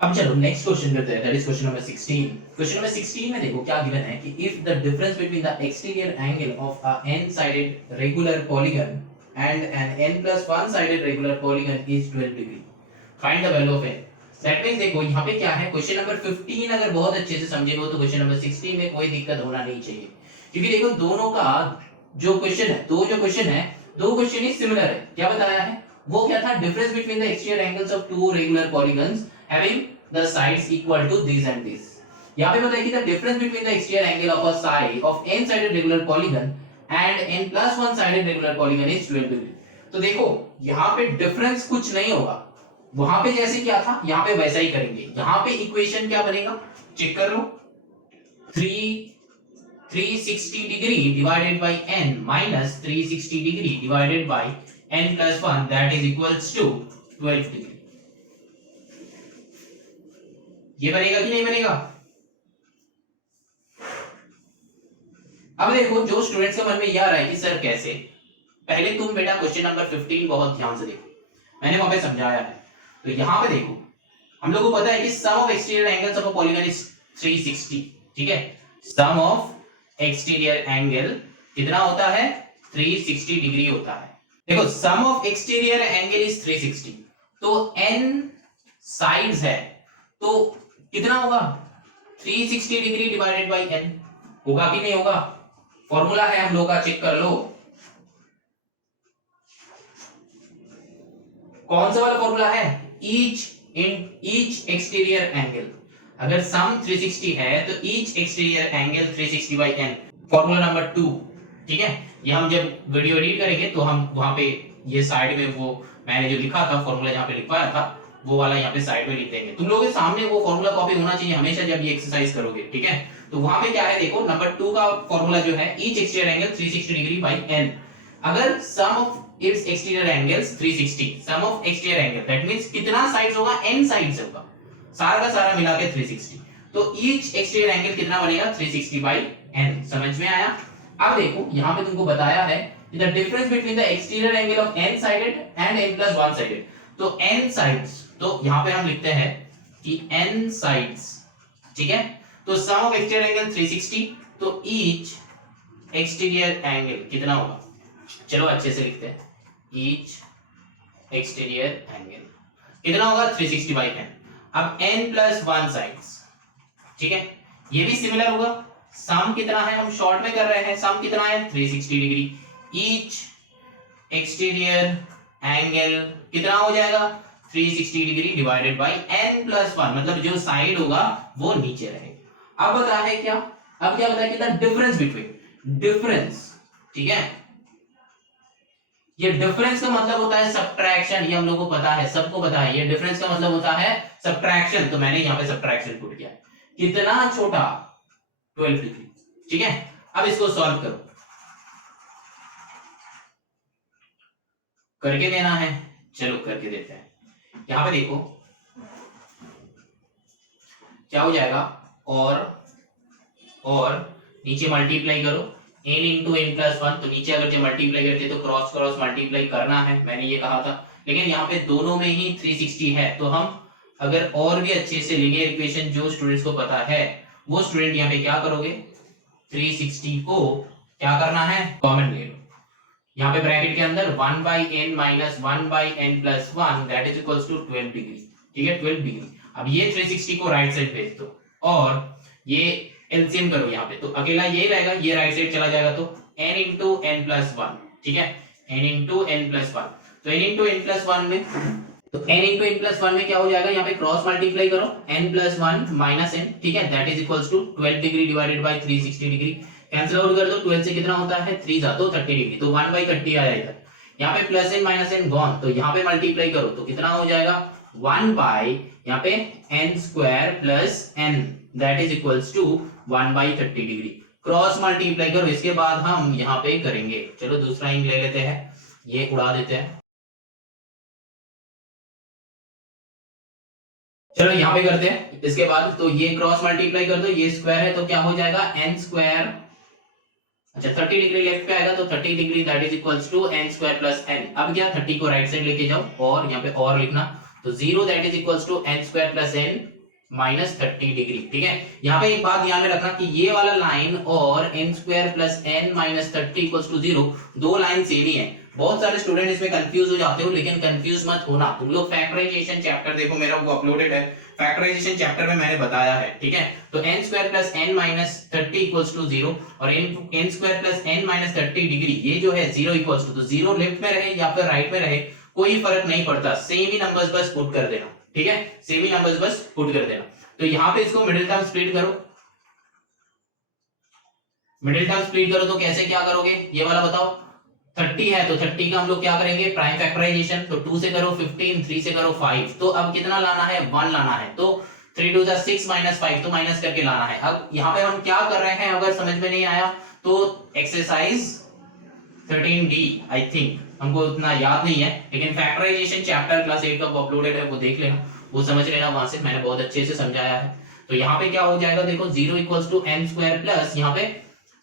अब चलो next question करते हैं, that is question number 16। Question number 16 में देखो क्या गिवन है कि if the difference between the exterior angle of a n sided regular polygon and an n plus 1 sided regular polygon is 12 degree, find the value of n। That means देखो यहाँ पे क्या है, क्वेश्चन नंबर 15 अगर बहुत अच्छे से समझे हो तो क्वेश्चन नंबर 16 में कोई दिक्कत होना नहीं चाहिए, क्योंकि देखो दोनों का जो क्वेश्चन है, दो क्वेश्चन ही सिमिलर है। क्या बताया है, वो क्या था, difference between the exterior angles of two regular polygons having the sides equal to this and this. यहाँ पे बताया कि the difference between the exterior angle of a side of n sided regular polygon and n plus 1 sided regular polygon is 12 degree. तो देखो यहाँ पे difference कुछ नहीं होगा, वहां पे जैसे क्या था यहाँ पे वैसा ही करेंगे। यहाँ पे इक्वेशन क्या बनेगा, चेक कर लो, 360 degree divided by n minus 360 degree divided by n plus 1 that is equals to 12 degree. ये बनेगा कि नहीं बनेगा। अब देखो जो स्टूडेंट्स के मन में ये आ रहा है कि सर कैसे, पहले तुम बेटा क्वेश्चन नंबर 15 बहुत ध्यान से देखो, मैंने वहां पे समझाया है। तो यहां पे देखो हम लोगों को पता है कि sum of exterior angles of a polygon is 360, ठीक है। सम ऑफ एक्सटीरियर एंगल कितना होता है, 360 डिग्री होता है। देखो सम ऑफ एक्सटीरियर एंगल इज 360, तो n साइड्स है तो कितना होगा, 360 डिग्री डिवाइडेड बाय n, होगा कि नहीं होगा। फॉर्मूला है हम लोग का, चेक कर लो, कौन सा वाला फॉर्मूला है, ईच एक्सटीरियर एंगल। अगर सम 360 है तो each exterior angle 360 by n, formula number 2, ठीक है। ये हम जब वीडियो एडिट करेंगे तो हम वहां पे ये साइड में वो मैंने जो लिखा था फॉर्मूला जहां पे लिखवाया था वो वाला यहाँ पे साइड में लिख देंगे। तुम लोगों के सामने वो फॉर्मूला कॉपी होना चाहिए हमेशा जब ये एक्सरसाइज करोगे, ठीक है। तो वहां पे क्या है देखो, नंबर 2 का फॉर्मूला जो है each exterior angle 360 degree by n। अगर sum of its exterior angles 360, sum of exterior angle that means कितना साइड्स होगा, n साइड्स होगा, सारा का सारा मिला के 360, तो ईच एक्सटीरियर एंगल कितना बनेगा, 360 बाय n। समझ में आया। अब देखो यहां पे तुमको बताया है the difference between the exterior angle of n sided and n plus 1 sided, तो n साइड्स, तो यहां पे हम लिखते हैं कि n साइड्स, ठीक है। तो सम ऑफ एक्सटीरियर एंगल 360, तो ईच एक्सटीरियर एंगल कितना होगा, चलो अच्छे से लिखते हैं, ईच एक्सटीरियर एंगल कितना होगा, 360 बाई n। अब n plus 1 साइड्स, ठीक है, ये भी सिमिलर होगा। सम कितना है, हम शॉर्ट में कर रहे हैं, सम कितना है 360 डिग्री, ईच एक्सटीरियर एंगल कितना हो जाएगा 360 degree divided by n plus 1, मतलब जो साइड होगा वो नीचे रहेगा। अब बता है क्या, अब क्या बताया कि द डिफरेंस बिटवीन, डिफरेंस, ठीक है, ये डिफरेंस का मतलब होता है सब्ट्रैक्शन, ये हम लोगों को पता है, सबको पता है, ये डिफरेंस का मतलब होता है सब्ट्रैक्शन, तो मैंने यहाँ पे सब्ट्रैक्शन पुट किया, कितना छोटा 12 डिग्री, ठीक है। अब इसको सॉल्व करो, करके देना है, चलो करके देते हैं। यहां पे देखो क्या हो जाएगा, और नीचे मल्टीप्लाई करो n इंटू n प्लस 1, तो नीचे अगर जब मल्टीप्लाई करते तो क्रॉस क्रॉस मल्टीप्लाई करना है, मैंने ये कहा था, लेकिन यहाँ पे दोनों में ही 360 है, तो हम अगर और भी अच्छे से लीनियर इक्वेशन जो स्टूडेंट्स को पता है वो स्टूडेंट यहाँ पे क्या करोगे, 360 को क्या करना है, कॉमन ले लो। यहाँ पे ब्रैकेट के अंदर 1 by n minus 1 by n plus 1 that is equals to 12 degree, ठीक है, 12 डिग्री। अब ये 360 को राइट साइड भेज दो और ये एलसीएम करो यहाँ पे, तो अकेला ये रहेगा, ये राइट साइड चला जाएगा, तो n into n plus 1, ठीक है, n into n plus 1, तो n into n plus 1 में, तो n into n plus 1 में क्या हो जाएगा, यहाँ पे क्रॉस मल्टीप्लाई करो, n plus 1 minus n, ठीक है, that is equals to 12 degree divided bye 360 degree, cancel out कर दो, 12 से कितना होता है 3 जा तो 30 डिग्री, तो 1 by 30 आया इधर। यहाँ पे plus n minus n gone, तो यहाँ पे मल्टीप्लाई करो तो कितना हो जाएगा 1 by यहाँ पे n square plus n that is equals to 1 by 30 degree, cross multiply करो, इसके बाद हम यहाँ पे करेंगे। चलो दूसरा इंक ले लेते हैं, ये उड़ा देते हैं, चलो यहाँ पे करते हैं इसके बाद, तो ये क्रॉस मल्टीप्लाई कर दो, ये स्क्वायर है तो क्या हो जाएगा n स्क्वायर, अच्छा 30 डिग्री लेफ्ट पे आएगा तो 30 degree that is equals to n square plus n। अब क्या 30 को राइट साइड लेके जाओ और यहाँ पे और लिखना, तो तो 0 that is equals to n square plus n minus 30 degree. ठीक है, यहाँ पे एक बात ध्यान में रखना कि ये वाला लाइन और n square plus n minus 30 equals to 0 दो लाइन सेम ही है। बहुत सारे स्टूडेंट इसमें कंफ्यूज हो जाते हो, लेकिन कंफ्यूज मत होना। तुम लोग फैक्टराइजेशन चैप्टर देखो, मेरा वो अपलोडेड है, फैक्टराइजेशन चैप्टर में मैंने बताया है। ठीक है, तो n square plus n minus 30 equals to 0 और n square plus n minus 30 degree ये जो है 0 इक्वल्स टू, तो 0 लेफ्ट में रहे या फिर राइट में रहे कोई फर्क नहीं पड़ता, सेम ही नंबर्स बस पुट कर देना। ठीक है, सेम ही नंबर्स बस पुट कर देना। तो यहां पे इसको मिडिल टर्म स्प्लिट करो, मिडिल टर्म स्प्लिट करो तो कैसे क्या करोगे ये वाला बताओ। 30 है तो 30 का हम लोग क्या करेंगे प्राइम फैक्टराइजेशन, तो 2 से करो 15, 3 से करो 5, तो अब कितना लाना है 1 लाना है, तो 3 2 6 माइनस 5 तो माइनस करके लाना है। अब यहाँ पे हम क्या कर रहे हैं, अगर समझ में नहीं आया तो एक्सरसाइज 13D आई थिंक, हमको उतना याद नहीं है, लेकिन फैक्टराइजेशन चैप्टर क्लास 8 का वो अपलोडेड है, वो देख लेना, वो समझ लेना, वहां से मैंने बहुत अच्छे से समझाया है। तो यहाँ पे क्या हो जाएगा देखो 0 equals to n square plus यहाँ पे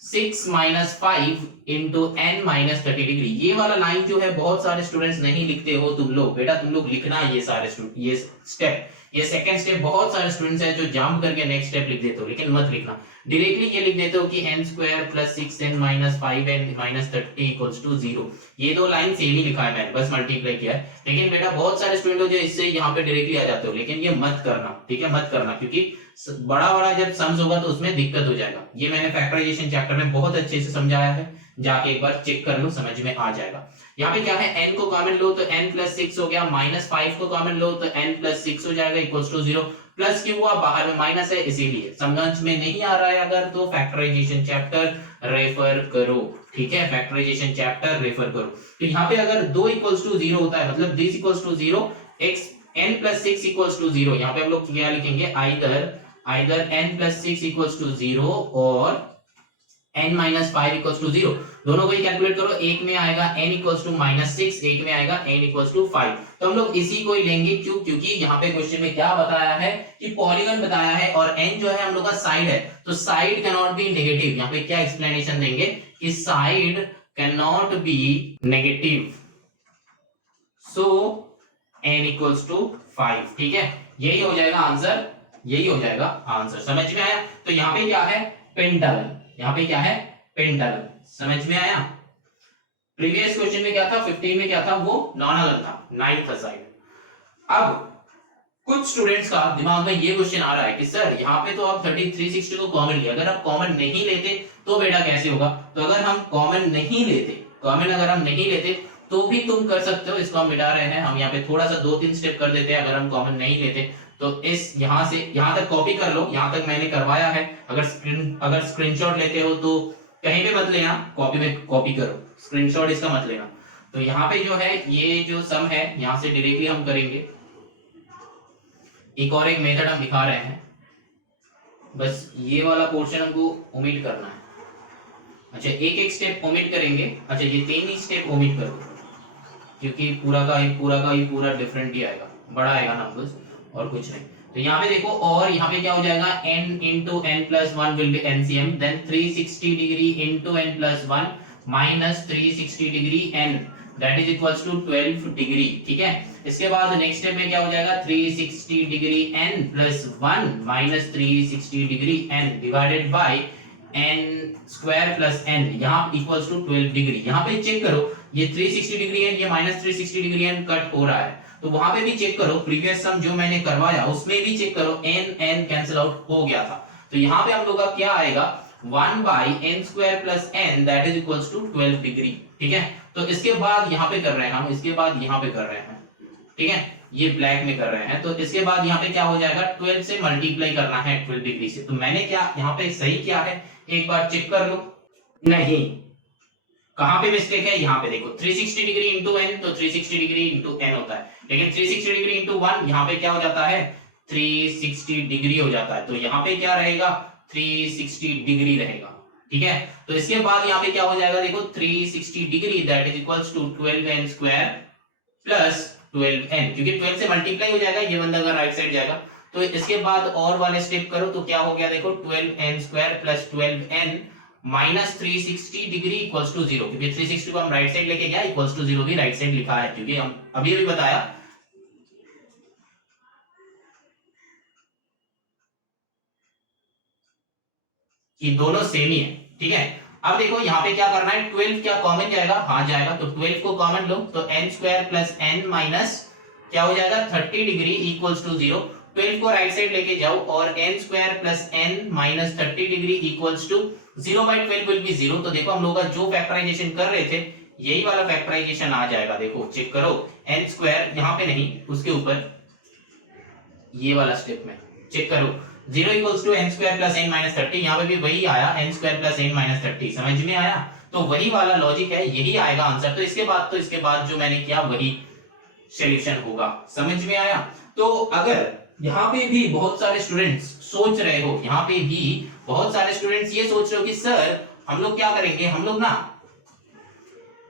6 minus 5 into n minus 30 degree. ये वाला लाइन जो है बहुत सारे स्टूडेंट्स नहीं लिखते हो तुम लोग, बेटा तुम लोग लिखना ये सारे ये स्टेप, ये सेकंड स्टेप बहुत सारे स्टूडेंट्स हैं जो जंप करके नेक्स्ट स्टेप लिख देते हो, लेकिन मत लिखना, डायरेक्टली ये लिख देते हो कि n square plus 6n minus 5n minus 30 equals to 0। ये दो लाइन सेम ही लिखा है मैंने, बस मल्टीप्लाई किया है, लेकिन बेटा बहुत सारे स्टूडेंट हो जो इससे यहाँ पे डायरेक्टली आ जाते हो, लेकिन ये मत करना। ठीक है, मत करना, क्योंकि बड़ा बड़ा जब सम्स होगा तो उसमें दिक्कत हो जाएगा। ये मैंने फैक्टराइजेशन चैप्टर में बहुत अच्छे से समझाया है, जाके एक बार चेक कर लो, समझ में आ जाएगा। यहाँ पे क्या है, n को कॉमन लो तो n प्लस 6 हो गया, माइनस 5 को कॉमन लो तो n प्लस 6 हो जाएगा इक्वल्स टू 0, प्लस क्यों हुआ बाहर में माइनस है इसीलिए। समझ में नहीं आ रहा है अगर तो फैक्टराइजेशन चैप्टर रेफर करो। ठीक है, फैक्टराइजेशन चैप्टर रेफर करो। तो यहाँ पे अगर 2 इक्वल्स टू 0 होता है, मतलब this equals to 0 x n plus 6 equals to 0, यहाँ पे हम लोग क्या लिखेंगे, either n plus 6 equals to 0 और n माइनस 5 इक्वल्स टू 0, दोनों को ही कैलकुलेट करो, एक में आएगा n इक्वल्स टू माइनस 6, एक में आएगा n इक्वल्स टू 5, तो हम लोग इसी को ही लेंगे। क्यों, क्योंकि यहाँ पे क्वेश्चन में क्या बताया है कि पॉलीगन बताया है और n जो है हम लोग का साइड है, तो side can not be negative. यहाँ पे क्या एक्सप्लेनेशन देंगे कि side can not be negative, so n equals to 5। ठीक है, यही हो जाएगा आंसर, यही हो जाएगा आंसर। समझ में आया? तो यहाँ पे क्या है, पेंटागन, यहाँ पे क्या है, पेंटागन। समझ में आया? प्रीवियस क्वेश्चन में क्या था, 15 में क्या था, वो नॉनागन था, 9 था साइड। अब कुछ स्टूडेंट्स का दिमाग में ये क्वेश्चन आ रहा है कि सर यहाँ पे तो आप 360 को कॉमन लिया, अगर आप कॉमन नहीं लेते तो बेटा कैसे होगा। तो अगर हम कॉमन नहीं लेते, कॉमन अगर हम नहीं लेते तो भी तुम कर सकते हो, इसको हम मिटा रहे हैं, हम यहाँ पे थोड़ा सा 2-3 स्टेप कर देते हैं। अगर हम कॉमन नहीं लेते तो इस यहाँ से यहाँ तक कॉपी कर लो, यहाँ तक मैंने करवाया है। अगर स्क्रीनशॉट लेते हो तो कहीं पे मत लेना, कॉपी में कॉपी करो, स्क्रीनशॉट इसका मत लेना। तो यहाँ पे जो है ये जो सम है यहाँ से डायरेक्टली हम करेंगे। एक और एक मेथड हम दिखा रहे हैं, बस ये वाला पोर्शन हमको ओमिट करना है। अच्छा, एक एक स्टेप ओमिट करेंगे। अच्छा, ये 3 ही स्टेप ओमिट करो, क्योंकि पूरा का ही पूरा डिफरेंट ही आएगा, बड़ा आएगा नंबर्स और कुछ नहीं। तो यहाँ पे देखो, और यहाँ पे क्या हो जाएगा, n into n plus 1 will be NCM, then 360 degree into n plus 1 minus 360 degree n, that is equals to 12 degree. ठीक है, इसके बाद नेक्स्ट स्टेप में क्या हो जाएगा, 360 degree n plus 1 minus 360 degree n divided by n square plus n, यहाँ equals to 12 degree. यहाँ पे चेक करो, ये 360 डिग्री n, ये माइनस 360 डिग्री n कट हो रहा है, तो वहां पे भी चेक करो, प्रीवियस सम जो मैंने करवाया उसमें भी चेक करो, n कैंसिल आउट हो गया था। तो यहाँ पे हम लोग का क्या आएगा, 1 by n square plus n that is equals to 12 degree. ठीक है, तो इसके बाद यहाँ पे कर रहे हैं हम, इसके बाद यहाँ पे कर रहे हैं। ठीक है, ये ब्लैक में कर रहे हैं, तो इसके बाद यहाँ पे क्या हो जाएगा, 12 से मल्टीप्लाई करना है 12 डिग्री से। तो मैंने क्या यहाँ पे सही किया है, एक बार चेक कर लो। नहीं, कहां पे मिस्टेक है, यहाँ पे देखो, 360 डिग्री इंटू n, तो 360 डिग्री इंटू n होता है, लेकिन 360 डिग्री इंटू 1 यहाँ पे क्या हो जाता है, 360 डिग्री हो जाता है। तो यहाँ पे क्या रहेगा, 360 डिग्री रहेगा। ठीक है, तो इसके बाद यहाँ पे क्या हो जाएगा, देखो 360 degree that is equals to 12n square plus 12n, क्योंकि 12 से मल्टीप्लाई हो जाएगा, ये बंदा अगर राइट साइड जाएगा। तो इसके बाद और वाले स्टेप करो, तो क्या हो गया, देखो 12n square plus 12n minus 360 degree equals to 0, क्योंकि 360 को हम राइट साइड लेके गया, इक्वल्स टू 0 भी राइट साइड लिखा है, क्योंकि हम अभी बताया कि दोनों सेम ही है, ठीक है। अब देखो यहाँ पे क्या करना है, 12 क्या कॉमन जाएगा, हाँ जाएगा, तो 12 को कॉमन लो तो n square plus n minus क्या हो जाएगा 30 डिग्री इक्वल्स टू 0। 12 को राइट साइड लेके जाओ और n square plus n minus 30 degree equals to 0/12 will be 0। तो देखो हम लोग जो फैक्टराइजेशन कर रहे थे यही वाला फैक्टराइजेशन आ जाएगा। देखो चेक करो, n स्क्वायर यहाँ पे नहीं, उसके ऊपर ये वाला स्टेप में चेक करो, 0 equals to n square plus n minus 30, यहाँ पे भी वही आया n square plus n minus 30, समझ में आया। तो वही वाला लॉजिक है, यही आएगा आंसर। तो इसके बाद जो मैंने किया वही सॉल्यूशन होगा, समझ में आया। तो अगर यहाँ पे भी बहुत सारे स्टूडेंट्स सोच रहे हो, यहाँ पे भी बहुत सारे स्टूडेंट्स ये सोच रहे हो कि सर हम लोग क्या करेंगे, हम लोग ना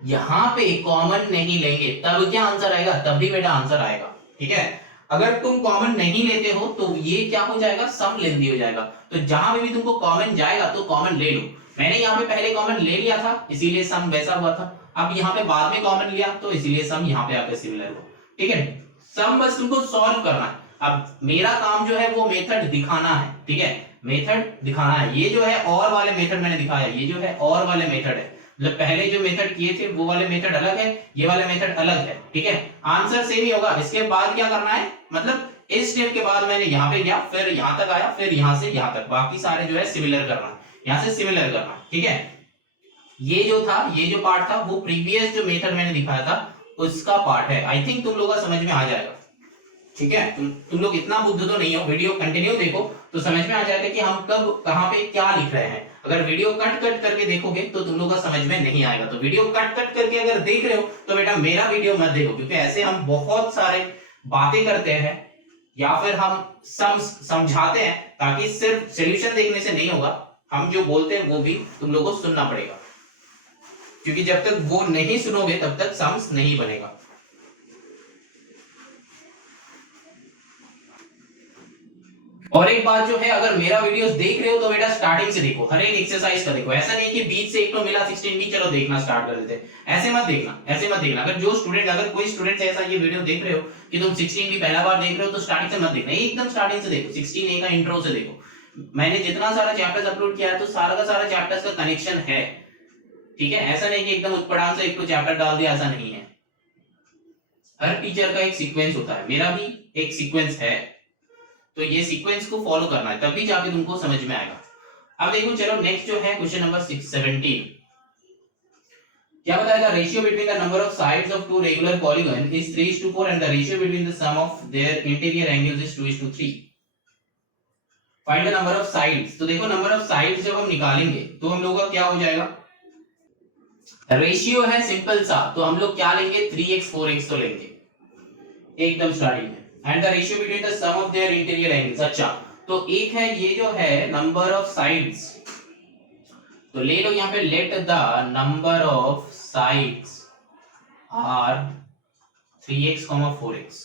यहाँ पे कॉमन नहीं लेंगे तब क्या आंसर आएगा, तभी बेटा आंसर आएगा, ठीक है। अगर तुम कॉमन नहीं लेते हो तो ये क्या हो जाएगा, सम लेंदी हो जाएगा। तो जहां पे भी तुमको कॉमन जाएगा तो कॉमन ले लो। मैंने यहाँ पे पहले कॉमन ले लिया था इसीलिए सम वैसा हुआ था, अब यहाँ पे बाद में कॉमन लिया तो इसीलिए सम यहाँ पे आकर सिमिलर हुआ, ठीक है। सम बस तुमको सॉल्व करना है। अब मेरा काम जो है वो मेथड दिखाना है, ठीक है, मेथड दिखाना है। ये जो है और वाले मेथड मैंने दिखाया, ये जो है और वाले मेथड है, मतलब पहले जो मेथड किए थे वो वाले मेथड अलग है, ये वाले मेथड अलग है, ठीक है। आंसर सेम ही होगा। इसके बाद क्या करना है, मतलब इस स्टेप के बाद मैंने यहाँ पे गया, फिर यहाँ तक आया, फिर यहाँ से यहाँ तक, बाकी सारे जो है सिमिलर करना, यहाँ से सिमिलर करना, ठीक है। ये जो था, ये जो पार्ट था वो प्रीवियस जो मेथड मैंने दिखाया था उसका पार्ट है। आई थिंक तुम लोगों का समझ में आ जाएगा, ठीक है। तुम लोग इतना बुद्ध तो नहीं हो, वीडियो कंटिन्यू देखो तो समझ में आ जाएगा कि हम कब कहां पे क्या लिख रहे हैं। अगर वीडियो कट कट करके देखोगे तो तुम लोग का समझ में नहीं आएगा। तो वीडियो कट कट करके अगर देख रहे हो तो बेटा मेरा वीडियो मत देखो, क्योंकि ऐसे हम बहुत सारे बातें करते हैं या फिर हम समझाते हैं, ताकि सिर्फ सॉल्यूशन देखने से नहीं होगा, हम जो बोलते हैं वो भी तुम लोगों को सुनना पड़ेगा, क्योंकि जब तक वो नहीं सुनोगे तब तक सम्स नहीं बनेगा। और एक बात जो है, अगर मेरा वीडियोस देख रहे हो तो बेटा स्टार्टिंग से देखो, हर एक एक्सरसाइज का देखो। ऐसा नहीं कि बीच से एक तो मिला 16 भी चलो देखना स्टार्ट कर देते, ऐसे मत देखना, ऐसे मत देखना। अगर कोई स्टूडेंट ऐसा ये वीडियो देख रहे हो कि तुम 16 भी पहला बार देख रहे हो तो स्टार्टिंग से मत देखना, एकदम स्टार्टिंग से देखो, 16 का इंट्रो से देखो। मैंने जितना सारा चैप्टर्स अपलोड किया है तो सारा का सारा चैप्टर्स का कनेक्शन है, ठीक है। ऐसा नहीं कि एकदम उत्पटांग से एक तो चैप्टर डाल दिया, ऐसा नहीं है। हर टीचर का एक सीक्वेंस होता है, मेरा भी एक सीक्वेंस है, तो ये सीक्वेंस को फॉलो करना है, तभी जाके तुमको समझ में आएगा। अब देखो चलो नेक्स्ट जो है क्वेश्चन नंबर 17 क्या बताएगा, ratio between the number of sides of two regular polygon is 3:4 and the ratio between the sum of their interior angles is 2:3। Find the number of sides. तो देखो नंबर ऑफ साइड्स जब हम निकालेंगे तो हम लोग का क्या हो जाएगा, रेशियो है सिंपल सा, तो हम लोग क्या लेंगे 3x 4x तो लेंगे एकदम स्टार्टिंग में, and the ratio between the sum of their interior angles. अच्छा तो एक है ये जो है नंबर ऑफ साइड्स, तो ले लो यहाँ पे let the number of sides are 3x, 4x।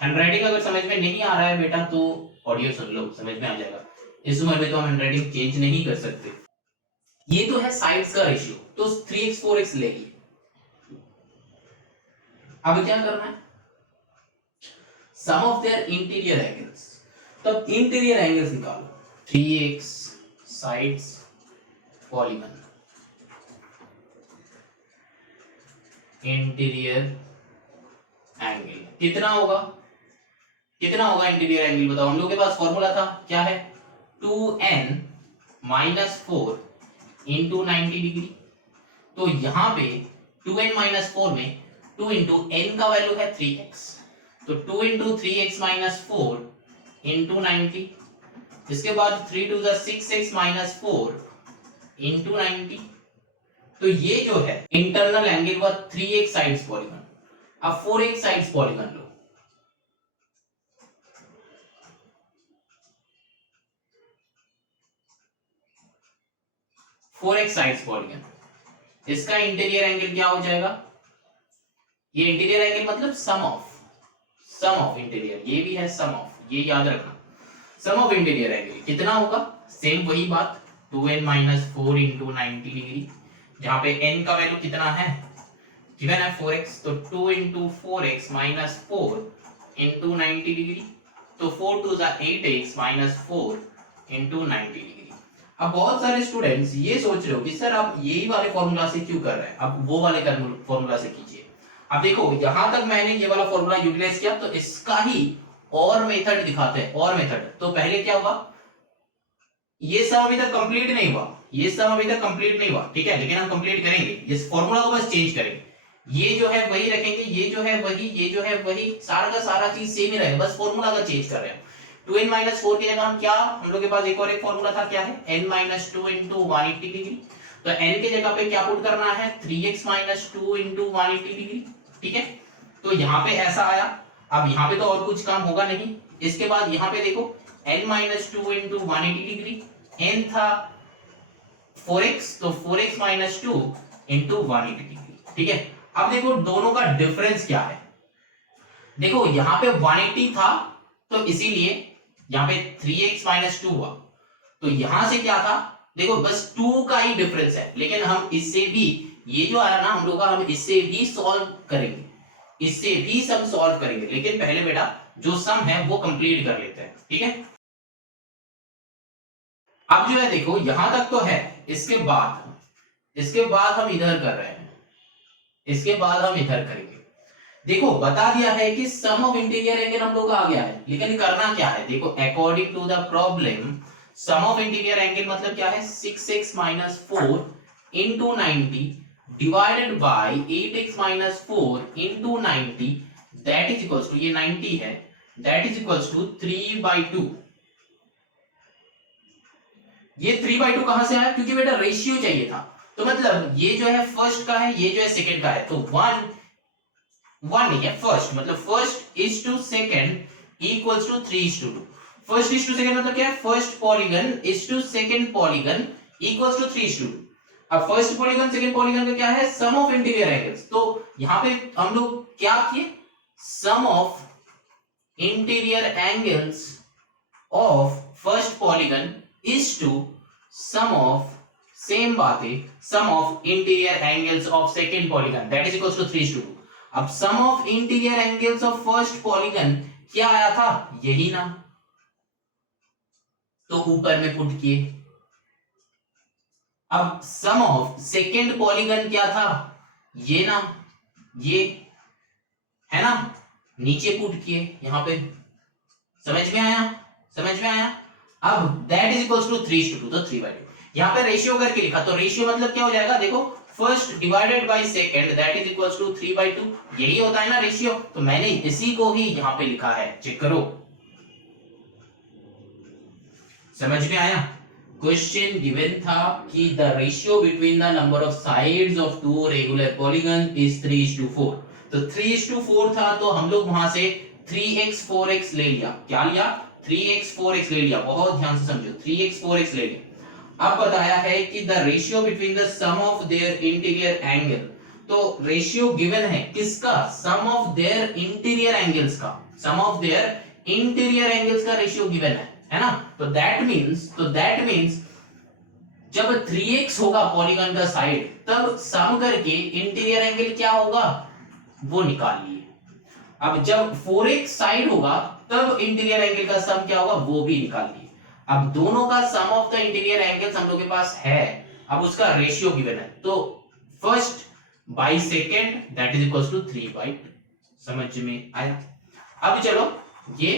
Handwriting अगर समझ में नहीं आ रहा है बेटा तो ऑडियो सुन लो, समझ में आ जाएगा। इस उम्र में तो हम हैंडराइटिंग चेंज नहीं कर सकते। ये तो है साइड्स का रेशियो, तो 3x 4x ले लिए। अब क्या करना है, sum of their interior angles, तब इंटीरियर एंगल्स निकालो, 3x sides polygon, interior angle कितना होगा, कितना होगा इंटीरियर एंगल बताओ। हम लोग के पास फॉर्मूला था, क्या है 2n - 4 इंटू 90 डिग्री। तो यहां पे 2n - 4 में 2 इंटू n का वैल्यू है 3x, तो 2 इंटू 3x - 4 इंटू 90, इसके बाद 3 2 6x - 4 इंटू 90। तो ये जो है इंटरनल एंगल हुआ 3x साइड्स पॉलीगन। अब 4x साइड्स पॉलीगन लो, साइड्स पॉलीगन, इसका इंटीरियर एंगल क्या हो जाएगा, ये इंटीरियर एंगल मतलब सम ऑफ इंटीरियर, ये भी है सम ऑफ, ये याद रखना। सम ऑफ इंटीरियर एंगल कितना होगा, सेम वही बात 2n - 4 इंटू 90 डिग्री, जहां पे n का वैल्यू कितना है, गिवन है 4x, तो 2 इंटू 4x - 4 इंटू 90 डिग्री, तो 4 2 8x - 4 इंटू 90 डिग्री। अब बहुत सारे स्टूडेंट्स ये सोच रहे हो कि सर आप यही वाले फॉर्मूला से क्यों कर रहे हैं, आप वो वाले फॉर्मूला से कीजिए। अब देखो यहां तक मैंने ये वाला फॉर्मूला यूटिलाइज किया, तो इसका ही और मेथड दिखाते हैं, और मेथड। तो पहले क्या हुआ, ये सब अभी तक कंप्लीट नहीं हुआ, ये सब अभी तक कंप्लीट नहीं हुआ, ठीक है, लेकिन हम कंप्लीट करेंगे। इस फॉर्मूला को बस चेंज करेंगे, ये जो है वही रखेंगे, ये जो है वही, ये जो है वही, सारा का सारा चीज सेम ही रहेगा, बस फॉर्मूला का चेंज कर रहे हैं। 2n-4 की जगह हम क्या, हम लोग के पास एक और एक फॉर्मूला था, क्या है, n-2 into 180 डिग्री। तो n के जगह पे क्या पुट करना है, 3x - 2 into 180 डिग्री, ठीक है। तो यहाँ पे ऐसा आया। अब यहाँ पे तो और कुछ काम होगा नहीं। इसके बाद यहाँ पे देखो n-2 into 180 डिग्री, n था 4x, तो 4x - 2 into 180 डिग्री, ठीक है। अब देखो दोनों का डिफरेंस क्या है, देखो यहाँ पे 180 था तो इसीलिए यहाँ पे 3x - 2 हुआ, तो यहां से क्या था, देखो बस 2 का ही डिफरेंस है, लेकिन हम इससे भी, ये जो आया ना हम लोग का, हम इससे भी सॉल्व करेंगे, इससे भी सम सॉल्व करेंगे, लेकिन पहले बेटा जो सम है वो कंप्लीट कर लेते हैं, ठीक है। अब जो है देखो यहां तक तो है, इसके बाद हम इधर कर रहे हैं, इसके बाद हम इधर करेंगे। देखो बता दिया है कि सम ऑफ इंटीरियर एंगल हम लोग का आ गया है, लेकिन करना क्या है, देखो according to the problem sum of interior angle मतलब क्या है, 6x - 4 into 90 divided by 8x - 4 into 90, that is equals to, ये 90 है, that is equals to 3/2। ये 3/2 कहां से आया, क्योंकि बेटा रेशियो चाहिए था, तो मतलब ये जो है फर्स्ट का है, ये जो है सेकंड का है, तो 1 नहीं है, फर्स्ट मतलब first is to second equals to 3:2। First is to second मतलब क्या है, first polygon is to second polygon equals to 3:2। अब फर्स्ट पॉलीगन सेकंड पॉलीगन का क्या है, सम ऑफ इंटीरियर एंगल्स, तो यहां पे हम लोग क्या किए, sum of interior angles of first polygon is to sum of, same बात है, sum of interior angles of second polygon, that is equals to 3:2। अब sum of interior angles of first polygon क्या आया था, यही ना, तो ऊपर में पुट किए। अब सम ऑफ सेकंड पॉलीगन क्या था, ये ना, ये है ना, नीचे पुट किए यहां पे, समझ में आया, समझ में आया। अब दैट इज इक्वल्स टू 3:2, तो 3/2 यहां पे रेशियो करके लिखा, तो रेशियो मतलब क्या हो जाएगा, देखो first divided by second that is equals to 3/2, यही होता है ना रेशियो, तो मैंने इसी को ही यहां पे लिखा है, चेक करो, समझ में आया। क्वेश्चन गिवन था कि the ratio between the number of sides of two regular polygon is 3:4, तो 3:4 था, तो हम लोग वहां से 3x 4x ले लिया, क्या लिया, 3x 4x ले लिया, बहुत ध्यान से समझो, 3x 4x ले लिया। अब बताया है कि the ratio between the sum of their interior angle, तो रेशियो गिवन है किसका, sum of their interior angles का, sum of their interior angles का रेशियो गिवन है ना, तो दैट मींस जब 3x होगा पॉलीगन का साइड, तब सम करके इंटीरियर एंगल क्या होगा वो निकाल लिए। अब जब 4x साइड होगा तब इंटीरियर एंगल का सम क्या होगा वो भी निकाल लिए। अब दोनों का sum of the interior angles हम लोग के पास है, अब उसका रेशियो गिवन है, तो first by second that is equals to 3/2, समझ में आया। अब चलो ये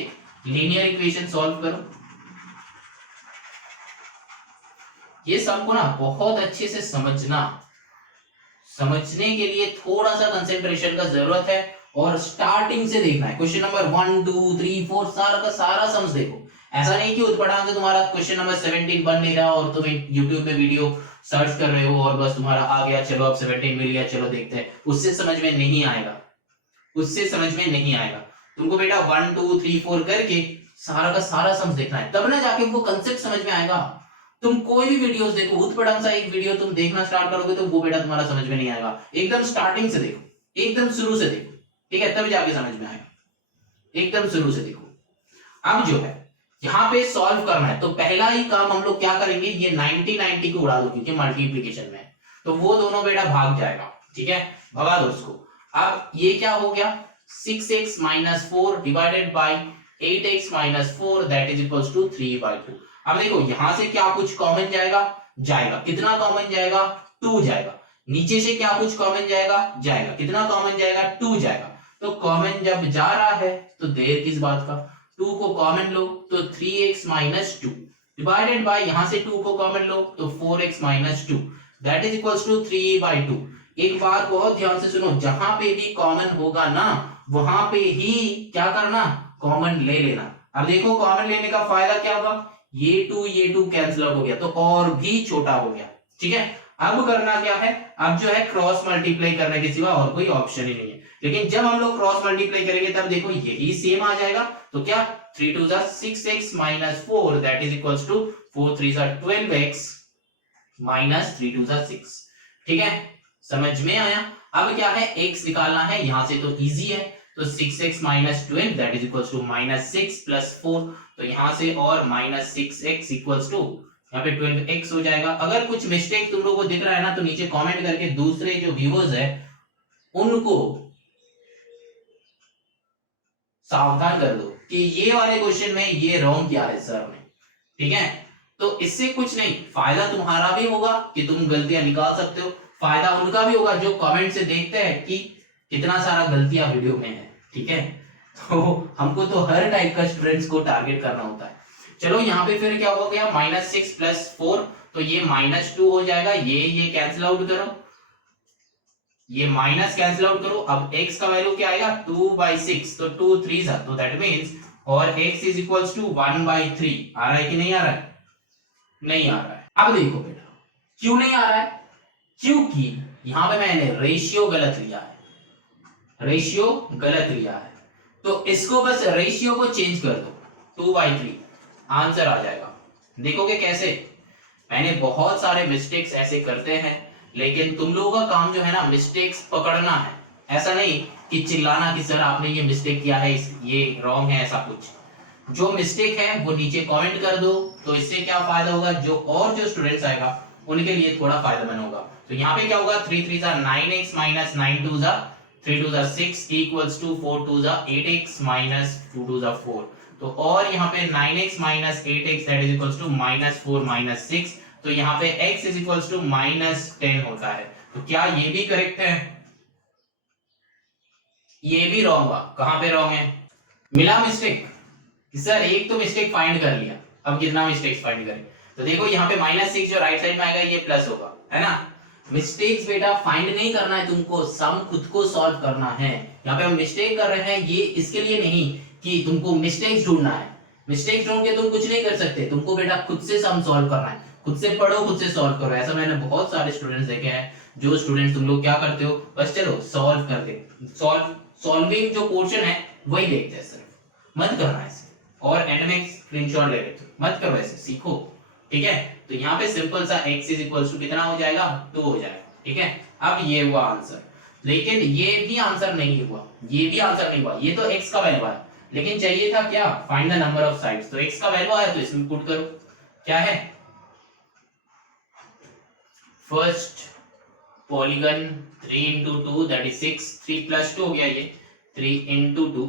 लीनियर इक्वेशन सॉल्व करो, ये सबको ना बहुत अच्छे से समझना, समझने के लिए थोड़ा सा कंसेंट्रेशन का जरूरत है, और स्टार्टिंग से देखना है, क्वेश्चन नंबर 1 2 3 4 सारा का सारा सम्स देखो, ऐसा नहीं कि उत्पटांग से तुम्हारा क्वेश्चन नंबर 17 बन नहीं रहा और तुम YouTube पे वीडियो सर्च कर रहे हो और बस तुम्हारा आ गया, चलो अब 17 मिल गया, चलो देखते हैं, उससे समझ में नहीं आएगा, उससे समझ में नहीं आएगा। तुमको बेटा 1 2 3 4 करके सारा का सारा सम्स देखना है, तब ना जाके वो कंसेप्ट समझ में आएगा। तुम कोई भी वीडियोस देखो, उत्पटांग सा एक वीडियो तुम देखना स्टार्ट करोगे तो वो बेटा तुम्हारा समझ में नहीं आएगा, एकदम स्टार्टिंग से देखो, एकदम शुरू से देखो, ठीक है, तब जाके समझ में आएगा, एकदम शुरू से देखो। अब जो है यहां पे सॉल्व करना है, तो पहला ही काम हम लोग क्या करेंगे, ये 90 को उड़ा दो क्योंकि मल्टीप्लिकेशन में है, तो वो दोनों बेटा भाग जाएगा, ठीक है, भगा दो उसको। अब ये क्या हो गया, 6x - 4 divided by 8x minus 4 that is equals to 3/2। अब देखो यहां से क्या कुछ कॉमन जाएगा, कितना कॉमन जाएगा, 2 जाएगा। नीचे से क्या कुछ कॉमन जाएगा, कितना कॉमन जाएगा, 2 जाएगा। तो कॉमन जब जा रहा है तो देर किस बात का, 2 को कॉमन लो तो 3x minus 2 डिवाइडेड बाय यहां से 2 को कॉमन लो तो 4x minus 2 that is equals to 3/2। एक बात बहुत ध्यान से सुनो, जहां पे भी कॉमन होगा ना वहां पे ही क्या करना, कॉमन ले लेना। अब देखो कॉमन लेने का फायदा क्या होगा, ये 2 कैंसिल आउट हो गया तो और भी छोटा हो गया। ठीक है, अब करना क्या है, अब जो है क्रॉस मल्टीप्लाई करने के सिवा और कोई ऑप्शन ही नहीं है। लेकिन जब हम लोग क्रॉस मल्टीप्लाई करेंगे तब देखो यही सेम आ जाएगा। तो क्या 3 2 6x minus 4 that is equals to 4 3 12x minus 3 2 6। ठीक है, समझ में आया। अब क्या है, x निकालना है, यहां से तो इजी है, तो 6x minus 12 that is equals to minus 6 plus 4। तो यहां से और minus 6x equals to यहाँ पे 12x हो जाएगा। अगर कुछ मिस्टेक तुम लोगों को दिख रहा है ना तो नीचे कमेंट करके दूसरे जो व्यूअर्स है उनको सावधान कर दो कि ये वाले क्वेश्चन में ये रॉन्ग किया है सर ने। ठीक है, तो इससे कुछ नहीं, फायदा तुम्हारा भी होगा कि तुम गलतियां निकाल सकते हो, फायदा उनका भी होगा जो कमेंट से देखते हैं कि कितना सारा गलतियां वीडियो में है। ठीक है, तो हमको तो हर टाइप का स्टूडेंट्स को टारगेट करना होता है। चलो यहाँ पे फिर क्या हो गया, -6 + 4 तो ये -2 हो जाएगा, ये कैंसिल आउट करो, ये माइनस कैंसिल आउट करो। अब x का वैल्यू क्या आएगा, 2/6 तो 2 3 तो दैट मींस और x इज इक्वल्स टू 1/3। आ रहा है कि नहीं आ रहा है, नहीं आ रहा है। अब देखो बेटा क्यों नहीं आ रहा है, क्योंकि यहां पे मैंने रेशियो गलत लिया है, रेशियो गलत लिया है। तो इसको बस रेशियो को चेंज कर दो, 2/3 आंसर आ जाएगा। देखोगे कैसे, मैंने बहुत सारे मिस्टेक्स ऐसे करते हैं, लेकिन तुम लोगों का काम जो है ना मिस्टेक्स पकड़ना है, ऐसा नहीं कि चिल्लाना कि सर आपने ये मिस्टेक किया है, ये रॉन्ग है, ऐसा कुछ। जो मिस्टेक है वो नीचे कमेंट कर दो, तो इससे क्या फायदा होगा, जो स्टूडेंट्स आएगा उनके लिए थोड़ा फायदेमंद होगा। तो यहाँ पे क्या होगा, 3 3 9x minus 9 2 3 2 6 equals to 4 2 8x minus 2 2 4। तो और यहाँ पे 9x minus 8x that is equals to -4 -6। तो यहाँ पे x is equals to -10 होता है। तो क्या ये भी करेक्ट है, ये भी रॉन्ग हुआ। कहां पे रॉन्ग है, मिला मिस्टेक कि सर एक तो मिस्टेक फाइंड कर लिया, अब कितना मिस्टेक्स फाइंड करें। तो देखो यहाँ पे -6 जो राइट साइड में आएगा ये प्लस होगा, है ना। मिस्टेक्स बेटा फाइंड नहीं करना है तुमको, सम खुद को सॉल्व करना है। यहाँ पे हम मिस्टेक कर रहे हैं ये इसके लिए नहीं कि तुमको मिस्टेक्स ढूंढना है, मिस्टेक्स ढूंढ के तुम कुछ नहीं कर सकते, तुमको बेटा खुद से सम सॉल्व करना है, खुद से पढ़ो खुद से सॉल्व करो। ऐसा मैंने बहुत सारे स्टूडेंट्स देखे हैं, जो स्टूडेंट्स तुम लोग क्या करते हो, बस चलो सॉल्व कर दे, सॉल्विंग जो पोर्शन है वही देखते हैं सिर्फ, मत करना ऐसे, और एंड में स्क्रीनशॉट ले लेते हो, मत करो ऐसे, सीखो। ठीक है, तो यहाँ पे सिंपल सा x इज इक्वल्स टू कितना हो जाएगा, 2 हो जाएगा। ठीक है, अब ये हुआ आंसर, लेकिन ये भी आंसर नहीं हुआ, ये भी आंसर नहीं हुआ, ये तो x का वैल्यू है, लेकिन चाहिए था क्या, find the number of sides. तो x का वैल्यू आया तो इसमें पुट करो, क्या है, first polygon 3 into 2 that is 6, 3 + 2 हो गया, ये 3 into 2।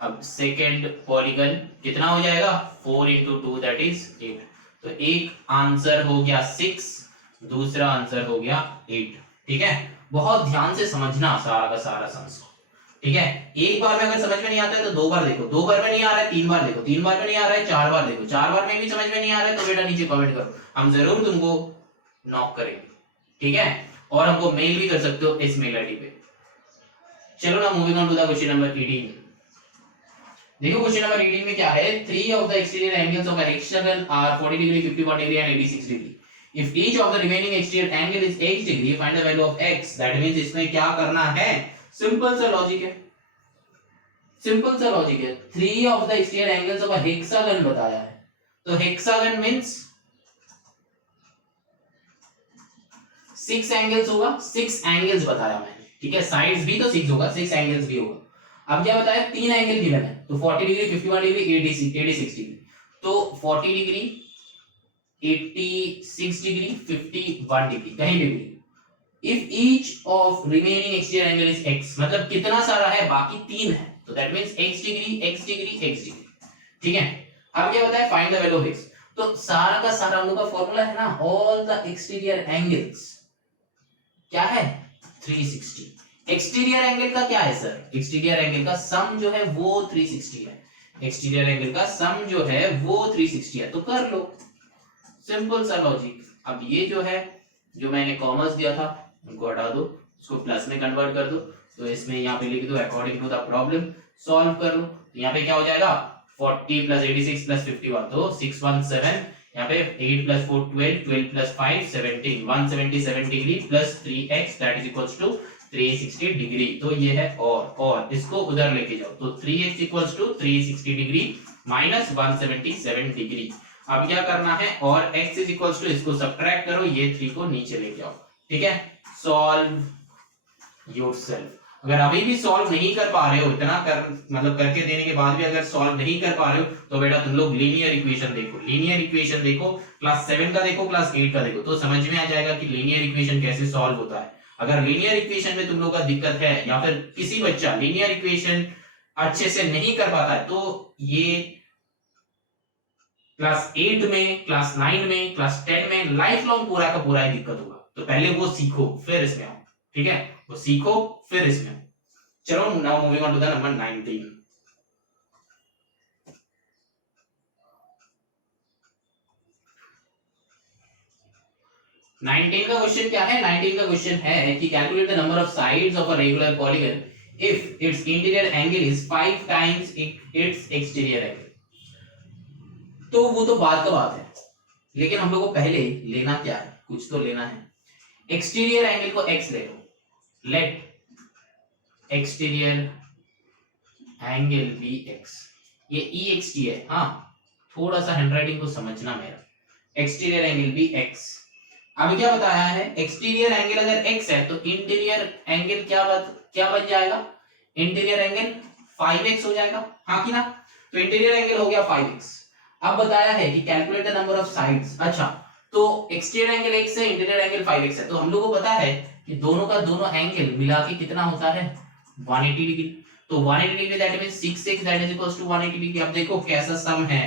अब सेकेंड पॉलीगन कितना हो जाएगा, 4 into 2 that is 8। तो एक आंसर हो गया 6, दूसरा आंसर हो गया 8। ठीक है, बहुत ध्यान से समझना सारा का सारा सम। ठीक है, एक बार में अगर समझ में नहीं आता है तो 2 बार देखो, 2 बार में नहीं आ रहा है 3 बार देखो, 3 बार में नहीं आ रहा है 4 बार देखो, 4 बार में भी समझ में नहीं आ रहा है तो बेटा नीचे कमेंट करो, हम जरूर तुमको नॉक करेंगे। ठीक है, और हमको मेल भी कर सकते हो इस मेल आईडी पे। चलो ना moving on to the question number 18। देखो क्वेश्चन नंबर 18 में क्या है, 3 of the exterior angles of an hexagon are 40 degree, 51 degree and 86 degree. If each of the remaining exterior angle is x degree, find the value of x. That means इसमें क्या करना है, simple सा logic है, simple सा logic है। 3 of the exterior angles of a hexagon बताया है, तो hexagon means 6 एंगल्स होगा, 6 एंगल्स बताया मैंने। ठीक है, साइड्स भी तो 6 होगा, 6 एंगल्स भी होगा। अब क्या बताया, 3 एंगल गिवन है, तो 40 डिग्री, 51 डिग्री, 86 डिग्री। तो 40 डिग्री, 86 डिग्री, 51 डिग्री, कहीं भी भी। If each of remaining exterior angle is x, मतलब कितना सारा है, बाकी 3 है, तो that means x degree, x degree, x degree. ठीक है। अब क्या बताया, find the value of x। तो सारा का सारा हम लोग का फॉर्मूला है ना, ऑल द एक्सटीरियर एंगल्स क्या है 360। एक्सटीरियर एंगल का क्या है सर, एक्सटीरियर एंगल का सम जो है वो 360 है। एक्सटीरियर एंगल का सम जो है वो 360 है, तो कर लो, सिंपल सा लॉजिक। अब ये जो है, जो मैंने कॉमर्स दिया था उनको हटा दो, उसको प्लस में कन्वर्ट कर दो, तो इसमें यहाँ पे लिख दो according to the problem, solve कर लो। तो यहाँ पे क्या हो जाएगा 40 प्लस 86 प्लस 51, तो 617, यहाँ पे 8 plus 4 12, 12 plus 5 17, 177 degree plus 3x that is equals to 360 degree. तो ये है, और इसको उधर लेके जाओ, तो 3x equals to 360 degree minus 177 degree. अब क्या करना है, और x इज इक्वल्स टू, इसको सब्ट्रैक्ट करो, ये 3 को नीचे लेके आओ, ठीक है। Solve yourself. अगर अभी भी सॉल्व नहीं कर पा रहे हो, इतना कर मतलब करके देने के बाद भी अगर सॉल्व नहीं कर पा रहे हो, तो बेटा तुम लोग लीनियर इक्वेशन देखो, लीनियर इक्वेशन देखो, क्लास 7 का देखो, क्लास 8 का देखो, तो समझ में आ जाएगा कि लीनियर इक्वेशन कैसे सॉल्व होता है। अगर लीनियर इक्वेशन में तुम लोग का दिक्कत है, या फिर किसी बच्चा लीनियर इक्वेशन अच्छे से नहीं कर पाता है, तो ये क्लास 8 में, क्लास 9 में, क्लास 10 में लाइफ लॉन्ग पूरा का पूरा ही दिक्कत होगा। तो पहले वो सीखो फिर इसमें आओ, ठीक है, वो सीखो फिर इसमें। चलो now moving on to the number 19। 19 का क्वेश्चन क्या है, 19 का क्वेश्चन है कि calculate the number of sides of a regular polygon if it's interior angle is 5 times it's exterior angle. तो वो तो बाद का बात है, लेकिन हम लोग को पहले लेना क्या है, कुछ तो लेना है। एक्सटीरियर एंगल को x ले लो, let exterior angle be x, ये ext है, हाँ थोड़ा सा हैंडराइटिंग को समझना मेरा। Exterior angle be x। अब क्या बताया है, एक्सटीरियर एंगल अगर x है तो इंटीरियर एंगल क्या बन जाएगा, इंटीरियर एंगल 5x हो जाएगा, हाँ कि ना। तो इंटीरियर एंगल हो गया 5x। अब बताया है कि calculate the number of sides. अच्छा, तो एक्सटीरियर एंगल x है, इंटीरियर एंगल 5x है, तो हम लोग को पता है कि दोनों का दोनों एंगल मिला के कितना होता है 180 डिग्री। तो 180 degree that means 6x that is equals to 180 degree. अब देखो कैसा सम है,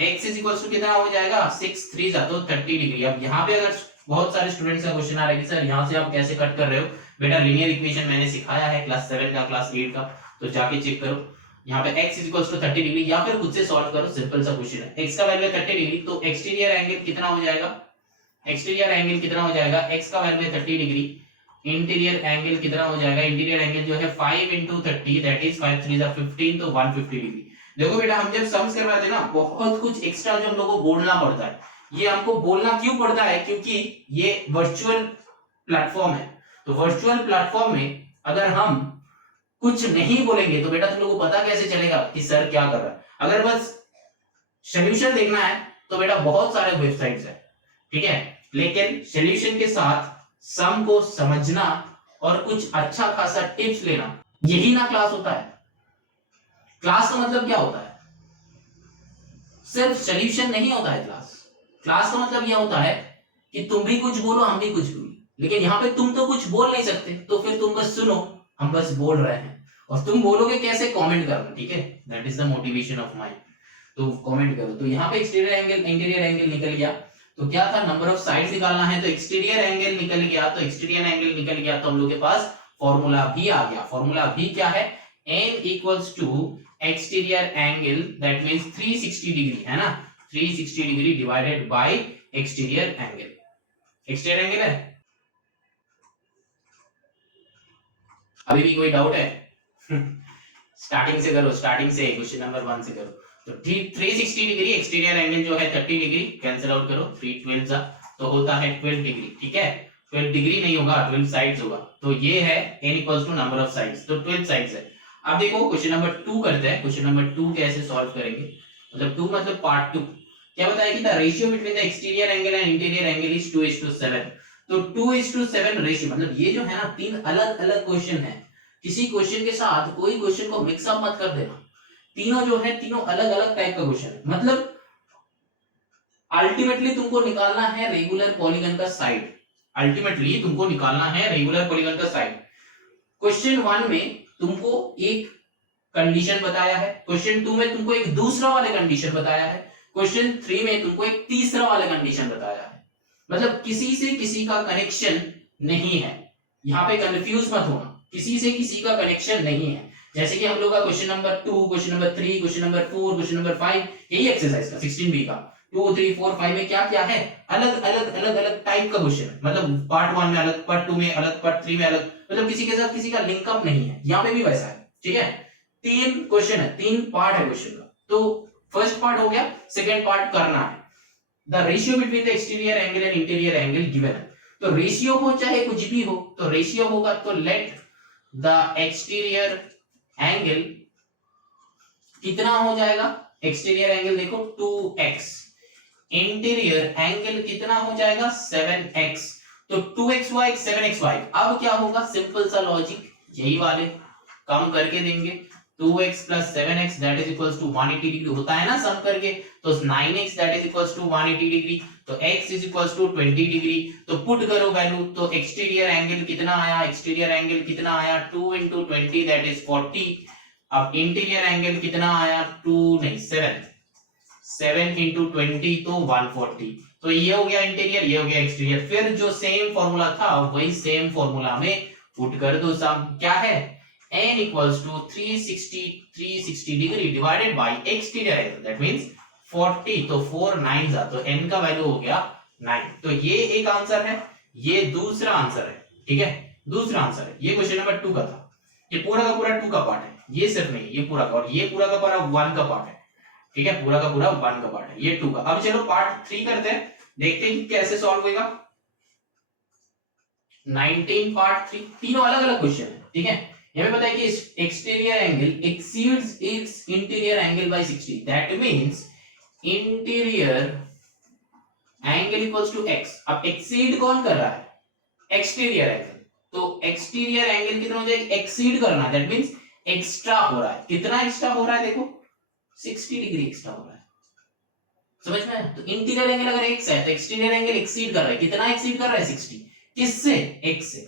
x इज इक्वल्स टू कितना हो जाएगा 6 3 जा तो 30 डिग्री। अब यहाँ पे अगर बहुत सारे स्टूडेंट्स का क्वेश्चन आ रहा है कि सर यहाँ से आप कैसे कट कर रहे हो, बेटा लीनियर इक्वेशन मैंने सिखाया है क्लास 7 का, क्लास 8 का, तो जाके चेक करो। यहाँ पे x इज 30 डिग्री, या फिर खुद से सॉल्व करो, सिंपल सा क्वेश्चन है। x का वैल्यू है 30 डिग्री, तो एक्सटीरियर एंगल कितना हो जाएगा, एक्सटीरियर एंगल कितना हो जाएगा, x का वैल्यू है 30 डिग्री, इंटीरियर एंगल कितना हो जाएगा, इंटीरियर एंगल जो है 5 into 30 दैट इज 5 3 जा 15, तो 150 डिग्री। देखो बेटा हम जब सम्स करवाते हैं ना, बहुत कुछ एक्स्ट्रा जो हम लोगों को बोलना पड़ता है। ये हमको बोलना क्यों पड़ता है, क्योंकि ये वर्चुअल प्लेटफॉर्म है। तो वर्चुअल प्लेटफॉर्म में अगर हम कुछ नहीं बोलेंगे तो बेटा तुम लोगों को पता कैसे चलेगा कि सर क्या कर रहा है। अगर बस सॉल्यूशन देखना है तो बेटा बहुत सारे वेबसाइट्स हैं, ठीक है, लेकिन सॉल्यूशन के साथ सम को समझना और कुछ अच्छा खासा टिप्स लेना, यही ना क्लास होता है। क्लास का मतलब क्या होता है, सिर्फ सॉल्यूशन नहीं होता है क्लास। क्लास का मतलब यह होता है कि तुम भी कुछ बोलो हम भी कुछ बोलो, लेकिन यहाँ पे तुम तो कुछ बोल नहीं सकते, तो फिर तुम बस सुनो, हम बस बोल रहे हैं, और तुम बोलोगे कैसे, कमेंट करना, ठीक है, that is the motivation of mind. तो कमेंट करो। तो यहाँ पे एक्सटीरियर एंगल इंटीरियर एंगल निकल गया, तो क्या था, नंबर ऑफ साइड्स निकालना है, तो एक्सटीरियर एंगल निकल गया, तो एक्सटीरियर एंगल निकल गया, तो हम लोग के पास फॉर्मूला भी आ गया। फॉर्मूला भी क्या है, n equals to exterior angle that means 360 degree, है ना, 360 degree divided by exterior angle. Exterior angle है, अभी भी कोई डाउट है? स्टार्टिंग से करो, स्टार्टिंग से क्वेश्चन नंबर 1 से करो। तो 360 डिग्री एक्सटीरियर एंगल जो है 30 डिग्री, कैंसिल आउट करो, 3 12 जा तो होता है 12 डिग्री, ठीक है। 12 डिग्री नहीं होगा, 12 साइड्स होगा, तो ये है n equals to number of sides, तो 12 साइड्स है। अब देखो क्वेश्चन नंबर 2 करते हैं। क्वेश्चन नंबर 2 कैसे सॉल्व करेंगे, मतलब 2 मतलब पार्ट 2। क्या बताया कि the ratio between the exterior angle and interior angle is 2:7। तो 2:7 रेशियो, मतलब ये जो है ना 3 अलग अलग क्वेश्चन है, किसी क्वेश्चन के साथ कोई क्वेश्चन को मिक्स अप मत कर देना। तीनों जो है तीनों अलग अलग टाइप का क्वेश्चन है, मतलब अल्टीमेटली तुमको निकालना है रेगुलर पॉलीगन का साइड, अल्टीमेटली तुमको निकालना है रेगुलर पॉलीगन का साइड। क्वेश्चन 1 में तुमको एक कंडीशन बताया है, क्वेश्चन 2 में तुमको एक दूसरा वाला कंडीशन बताया है, क्वेश्चन 3 में तुमको एक तीसरा वाला कंडीशन बताया है। मतलब किसी से किसी का कनेक्शन नहीं है, यहाँ पे कंफ्यूज मत होना, किसी से किसी का कनेक्शन नहीं है। जैसे कि हम लोग का question number 2, question number 3, question number 4, question number 5, यही एक्सरसाइज का 16b का 2, 3, 4, 5 में क्या क्या है, अलग अलग टाइप का क्वेश्चन, मतलब पार्ट 1 में अलग, पार्ट 2 में अलग, पार्ट 3 में अलग, मतलब किसी के साथ किसी का लिंकअप नहीं है। यहाँ पे भी वैसा है, ठीक है। 3 क्वेश्चन है, 3 पार्ट है क्वेश्चन का। तो फर्स्ट पार्ट हो गया, सेकेंड पार्ट करना है। The ratio between the exterior angle and interior angle given है। तो रेशियो हो चाहे कुछ भी हो, तो रेशियो होगा तो लेट द एक्सटीरियर एंगल कितना हो जाएगा, एक्सटीरियर एंगल देखो 2x, इंटीरियर एंगल कितना हो जाएगा 7x, तो 2xy 7xy। अब क्या होगा, सिंपल सा लॉजिक, यही वाले कम करके देंगे, 2x plus 7x that is equals to 180 degree होता है ना सम करके, तो 9x that is equals to 180 degree, तो x is equals to 20 degree, तो पुट करो वैल्यू, तो एक्सटीरियर एंगल कितना आया, एक्सटीरियर एंगल कितना आया 2 into 20 that is 40। अब इंटीरियर एंगल कितना आया 2 नहीं 7 into 20 तो 140। तो ये हो गया इंटीरियर, ये हो गया एक्सटीरियर। फिर जो सेम फॉर्मूला था वही सेम फॉर्मूला में पुट कर दो, सम क्या है n equals to 360 degree divided by exterior angle, that means 40, तो 4 9 जा, तो n का वैल्यू हो गया 9। तो ये एक आंसर है, ये दूसरा आंसर है, ठीक है, दूसरा आंसर है। ये क्वेश्चन नंबर 2 का था, ये पूरा का पूरा 2 का पार्ट है, ये सिर्फ नहीं, ये पूरा का, और ये पूरा का पूरा 1 का पार्ट है, ठीक है, पूरा का पूरा 1 का पार्ट है, ये 2 का। अब चलो पार्ट 3 करते हैं, देखते हैं कि कैसे सॉल्व होगा। 19 पार्ट 3, तीनों अलग अलग क्वेश्चन है, ठीक है। हमें पता है कि exterior angle exceeds its interior angle by 60, that means interior angle equals to x। अब एक्सीड कौन कर रहा है, एक्सटीरियर एंगल, तो एक्सटीरियर एंगल कितना हो जाएगा, एक्सीड करना है, दैट मींस एक्स्ट्रा हो रहा है। कितना एक्स्ट्रा हो रहा है, देखो 60 डिग्री एक्स्ट्रा हो रहा है, समझ में आया? तो इंटीरियर एंगल अगर x है तो एक्सटीरियर एंगल एक्सीड कर रहा है, कितना एक्सीड कर रहा है 60, किससे, x से।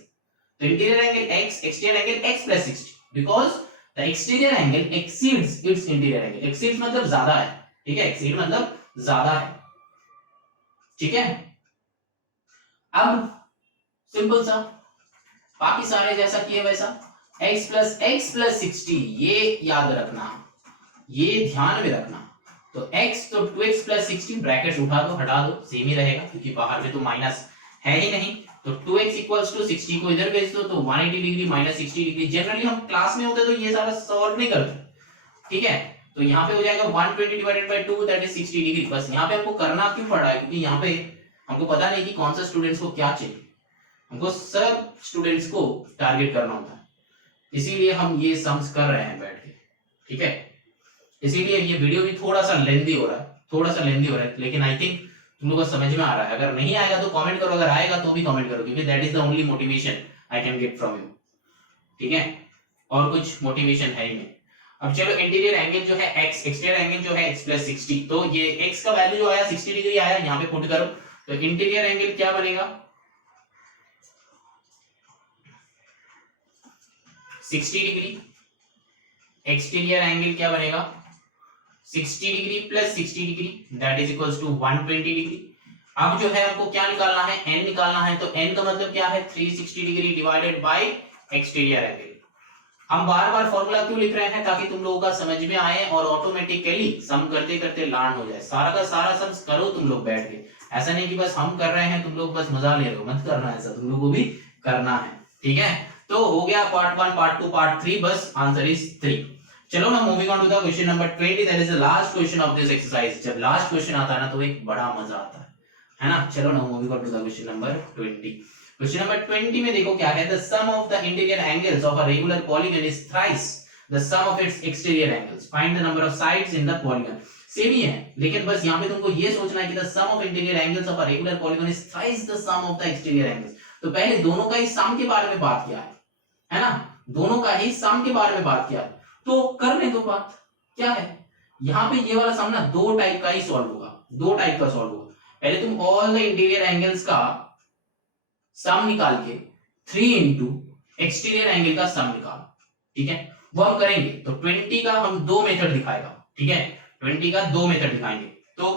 तो interior angle x, exterior angle x plus 60, because the exterior angle exceeds its interior angle। exceeds मतलब ज्यादा है, ठीक है, exceed मतलब ज्यादा है, ठीक है। अब सिंपल सा, बाकी सारे जैसा किए वैसा, x plus 60, ये याद रखना, ये ध्यान में रखना। तो x तो 2x plus 60, ब्रैकेट्स उठा दो, हटा दो, सेम ही रहेगा, क्योंकि बाहर में तो माइनस है ही नहीं। तो 2x equals to 60 को इधर भेज दो, तो 180 डिग्री माइनस 60 डिग्री। जनरली हम क्लास में होते तो ये सारा सॉल्व नहीं करते, ठीक है। तो यहाँ पे हो जाएगा 120 divided by 2 that is 60 degree. बस यहाँ पे हमको करना क्यों पड़ रहा है, क्योंकि यहाँ पे हमको पता नहीं कि कौन सा स्टूडेंट्स को क्या चाहिए, हमको सब स्टूडेंट्स को टारगेट करना होता है, इसीलिए हम ये सम्स कर रहे हैं बैठ के, ठीक है। इसीलिए ये वीडियो भी थोड़ा सा लेंथी हो रहा है, थोड़ा सा लेंथी हो रहा है, लेकिन आई थिंक तुम लोगों को समझ में आ रहा है। अगर नहीं आएगा तो कमेंट करो, अगर आएगा तो भी कमेंट करो, क्योंकि that is the only motivation I can get from you, ठीक है, और कुछ मोटिवेशन है ही नहीं। अब चलो इंटीरियर एंगल जो है x, एक्सटीरियर एंगल जो है x plus 60, तो ये x का वैल्यू जो आया 60 डिग्री आया, यहाँ पे पुट करो, तो इंटीरियर एंगल क्या बनेगा 60 डिग्री, एक्सटीरियर एंगल क्या बनेगा 60 degree plus 60 degree that is equals to 120 degree. अब जो है हमको क्या निकालना है, n निकालना है, तो n का मतलब क्या है 360 degree divided by exterior angle. हम बार बार फॉर्मूला क्यों लिख रहे हैं, ताकि तुम लोगों का समझ में आए और ऑटोमेटिकली सम करते करते लर्न हो जाए। सारा का सारा सम करो तुम लोग बैठ के, ऐसा नहीं कि बस हम कर रहे हैं तुम लोग बस मजा ले रहे हो, मत करना ऐसा, तुम लोगों को भी करना है, ठीक है। तो हो गया पार्ट 1, पार्ट 2, पार्ट 3, बस आंसर इज 3। चलो ना moving on to the question number 20, that is the last question of this exercise. जब लास्ट क्वेश्चन आता है ना तो एक बड़ा मजा आता है ना। चलो ना moving on to the question number 20। Question number 20 में देखो क्या है, the sum of the interior angles of a regular polygon is thrice the sum of its exterior angles, find the number of sides in the polygon. Same ही है, लेकिन बस यहाँ पे तुमको ये सोचना है कि the sum of interior angles of a regular polygon is thrice the sum of the exterior angles. तो पहले दोनों का ही सम के बारे में बात किया है ना, दोनों का ही सम के बारे में बात किया, तो करने दो बात। क्या है यहाँ पे ये वाला सम ना दो टाइप का ही सॉल्व होगा, दो टाइप का सॉल्व होगा। पहले तुम ऑल द इंटीरियर एंगल्स का सम निकाल के 3 इंटू एक्सटीरियर एंगल का सम निकालो, ठीक है। वो हम करेंगे। तो 20 का हम दो मेथड दिखाएगा, ठीक है, 20 का दो मेथड दिखाएंगे। तो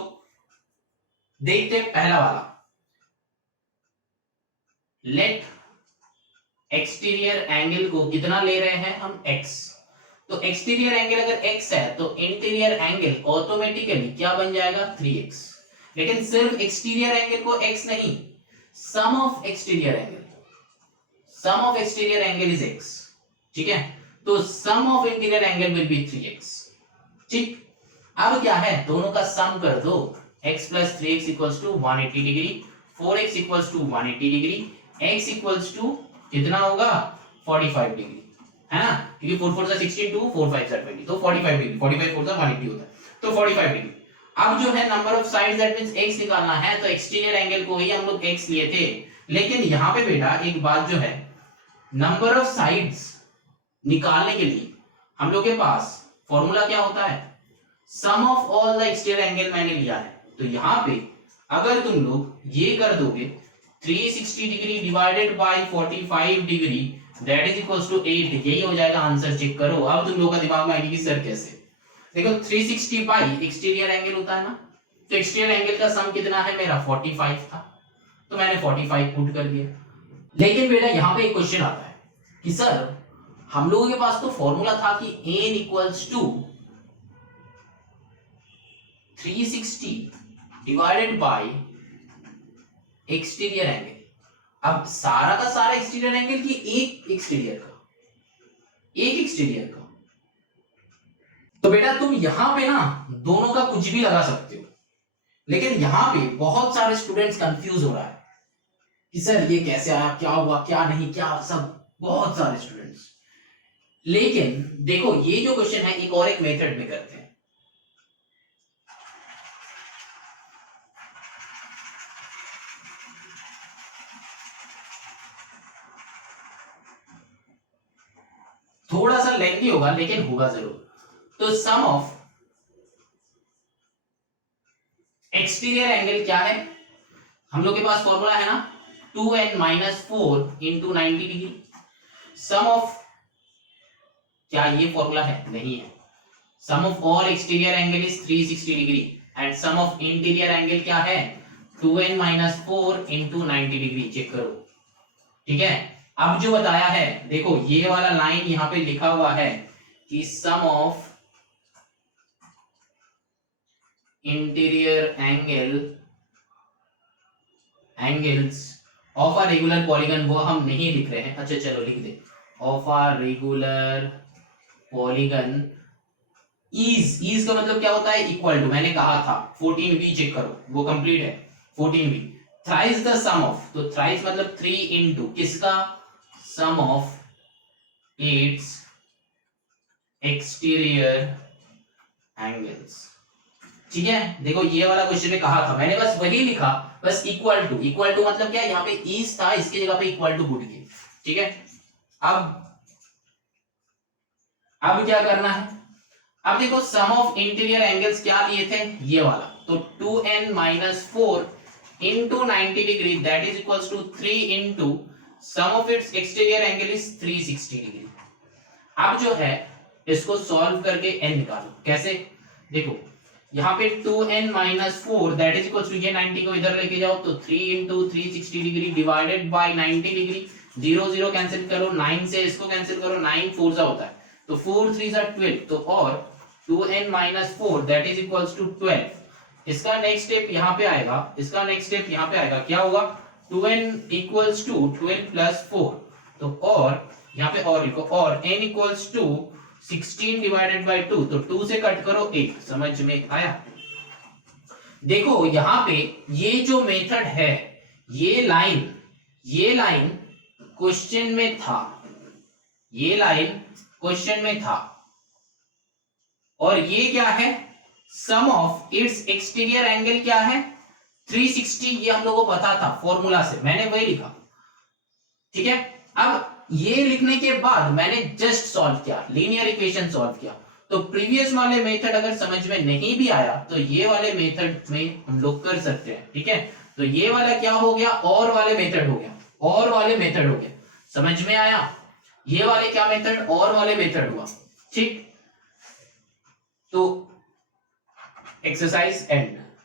देखते पहला वाला, लेट एक्सटीरियर एंगल को कितना ले रहे हैं हम, x। तो एक्सटीरियर एंगल अगर x है तो इंटीरियर एंगल ऑटोमेटिकली क्या बन जाएगा, 3x। लेकिन सिर्फ एक्सटीरियर एंगल को x नहीं, sum of exterior angle, sum of exterior angle is x, ठीक है। तो sum of interior angle will be 3x, ठीक। अब क्या है, दोनों का सम कर दो, x plus 3x equals to 180 degree, 4x equals to 180 degree, x equals to कितना होगा, 45 डिग्री, है ना, क्योंकि 4 4 16 2 4 5 20, तो 45 डिग्री, 45 4 180 होता है, तो 45 डिग्री। अब जो है number of sides, that means x निकालना है, तो एक्सटीरियर एंगल को ही हम लोग x लिए थे। लेकिन यहां पे बेटा एक बात जो है, नंबर ऑफ साइड्स निकालने के लिए हम लोग के पास फॉर्मूला क्या होता है, sum of all the exterior angle मैंने लिया है। तो यहां पे अगर तुम लोग ये कर दोगे 360 degree divided by 45 degree that is equals to 8, यही हो जाएगा आंसर। चेक करो, अब तुम लोगों का दिमाग में आएगी कि सर कैसे। देखो 360 बाय एक्सटीरियर एंगल होता है ना, तो एक्सटीरियर एंगल का सम कितना है मेरा, 45 था, तो मैंने 45 पुट कर दिया। लेकिन बेटा यहां पे एक क्वेश्चन आता है कि सर हम लोगों के पास तो फॉर्मूला था कि n equals to 360 divided by exterior angle. अब सारा का सारा एक्सटीरियर एंगल की एक एक्सटीरियर का, एक एक्सटीरियर का। तो बेटा तुम यहां पे ना दोनों का कुछ भी लगा सकते हो, लेकिन यहां पे बहुत सारे स्टूडेंट्स कंफ्यूज हो रहा है कि सर ये कैसे आया, क्या हुआ, क्या नहीं, क्या सब, बहुत सारे स्टूडेंट्स। लेकिन देखो ये जो क्वेश्चन है एक और एक मेथड में करते हैं। थोड़ा सा लेंथी होगा लेकिन होगा जरूर। तो सम ऑफ एक्सटीरियर एंगल क्या है, हम लोग के पास फॉर्मूला है ना 2n minus 4 into 90 degree. Sum of, क्या ये फॉर्मूला है, नहीं है। Sum of all exterior angle is 360 degree and sum of interior angle क्या है, 2n minus 4 into 90 degree. Check करो, ठीक है। अब जो बताया है, देखो ये वाला लाइन यहां पे लिखा हुआ है कि sum of interior angles of a regular polygon, वो हम नहीं लिख रहे हैं, अच्छा चलो लिख दे, of a regular polygon is का मतलब क्या होता है, इक्वल टू, मैंने कहा था 14v, चेक करो वो कंप्लीट है 14v, thrice the sum of, तो थ्राइस मतलब 3 इनटू किसका, sum of its exterior angles, ठीक है। देखो ये वाला क्वेश्चन में कहा था, मैंने बस वही लिखा, बस इक्वल टू, इक्वल टू मतलब क्या, यहाँ पे इज था, इसकी जगह पे इक्वल टू पुट किया, ठीक है। अब क्या करना है, अब देखो सम ऑफ इंटीरियर एंगल्स क्या लिए थे, ये वाला, तो 2n minus 4 into 90 degree that is equals to 3 into sum of its exterior angle is 360 degree. अब जो है इसको सॉल्व करके n निकालो, कैसे, देखो यहाँ पे 2n minus 4 that is equals to, ये 90 को इधर लेके जाओ, तो 3 into 360 degree divided by 90 degree, 0 0 cancel करो, 9 से इसको कैंसिल करो, 9 4 सा होता है, तो 4 3 सा 12, तो और 2n minus 4 that is equals to 12। इसका नेक्स्ट स्टेप यहाँ पे आएगा, इसका नेक्स्ट स्टेप यहाँ पे आएगा, क्या होगा, 2n इक्वल्स टू 12 प्लस 4, तो और यहाँ पे और लिखो, और n equals to 16 divided by 2, तो 2 से कट करो 8, समझ में आया। देखो यहाँ पे ये जो मेथड है, ये लाइन क्वेश्चन में था, ये लाइन क्वेश्चन में था, और ये क्या है, sum of its exterior angle क्या है, 360, ये हम लोगों को पता था फॉर्मूला से, मैंने वही लिखा, ठीक है। अब ये लिखने के बाद मैंने जस्ट सॉल्व किया, लीनियर इक्वेशन सॉल्व किया। तो प्रीवियस वाले मेथड अगर समझ में नहीं भी आया तो ये वाले मेथड में हम लोग कर सकते हैं, ठीक है। तो ये वाला क्या हो गया, और वाले मेथड हो गया, और वाले मेथड हो गया, समझ में आया। ये वाले क्या मेथड, और वाले मेथड हुआ। ठीक, तो एक्सरसाइज एंड।